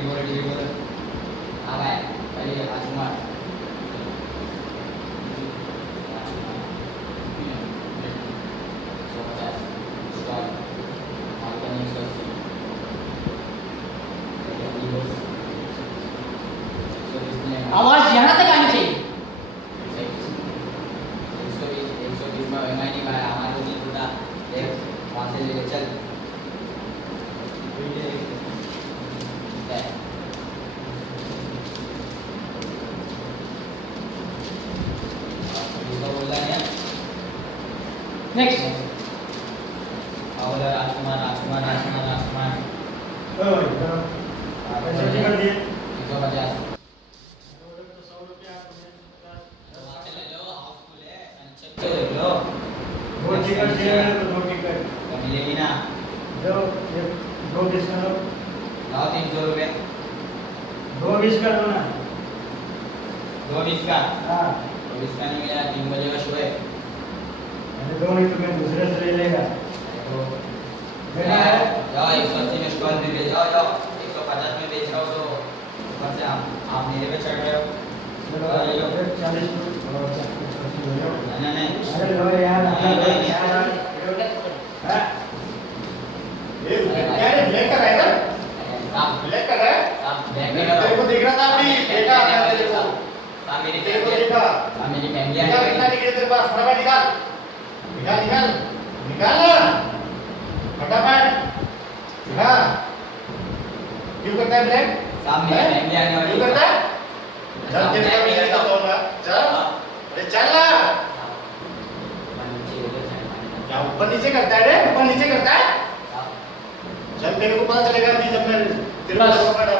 Deliver हाँ भाई पहले आजमा आवाज यहाँ तक आनी चाहिए। चल नेक्स्ट राजकुमार राजकुमार राजकुमार राजकुमार पैसे कर दिए 150 तो 100 रुपया ले लो हाउसफुल है संचय ले लो दो टिकट चाहिए तो दो टिकट तो मिलेगी ना दो दो 20 का लो लाओ 300 रुपए दो 20 का लो ना 220 का हाँ 220 का नहीं मिला 3 बजे का शो है अरे दो नहीं तो मैं दूसरे से ले लेगा तो देना है जाओ 180 में स्टॉल में भेज जाओ जाओ 150 में बेच रहा हो तो ऊपर से आप मेरे पे चढ़ रहे हो चलो ले लो 40 नहीं नहीं अरे लो यार नहीं, नहीं, हाँ ये क्या है ब्लैक कर रहा है ना साहब ब्लैक कर रहा है साहब बैंक में तेरे को दिख रहा था अभी देखा मैंने तेरे को साहब मेरी तेरे को फैमिली देखा साहब मेरी फैमिली निकाल आई कितना है निकले तेरे पास फटाफट निकाल निकाल निकाल निकाल ना फटाफट हाँ क्यों करता है ब्लैक साहब मेरी फैमिली आने वाली क्यों करता है चल साहब, तेरे को मैं मैं करता बताता हूँ ना चल अरे चल ना क्या ऊपर नीचे करता है रे ऊपर नीचे करता है चल तेरे को पता चलेगा अभी जब मैं तेरे को पकड़ा